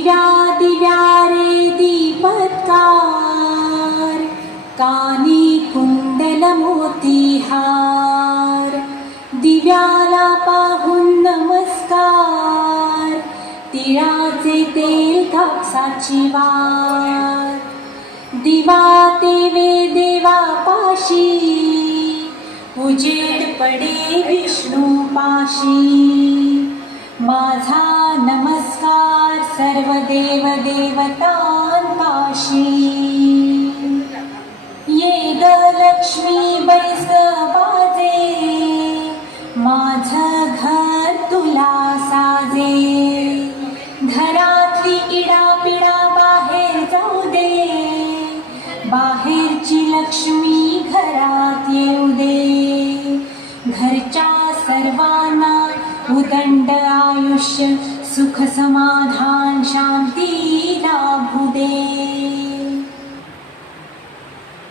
दिव्या दिव्या रे दीपत्कार, कानी कुंडल मोतीहार, दिव्याला पाहून नमस्कार, तिळाचे तेल कापसाची वार, दिवा तेवे देवापाशी, उजेड पडे विष्णू पाशी, माझा नमस्कार सर्व देव देवतांपाशी, ये ग लक्ष्मी बैस बाजे, माझं घर तुला साजे, घरातली इडापिडा बाहेर जाऊ दे, बाहेरची लक्ष्मी घरात येऊ दे, घरच्या सर्वांना उदंड आयुष्य सुख समाधान शांती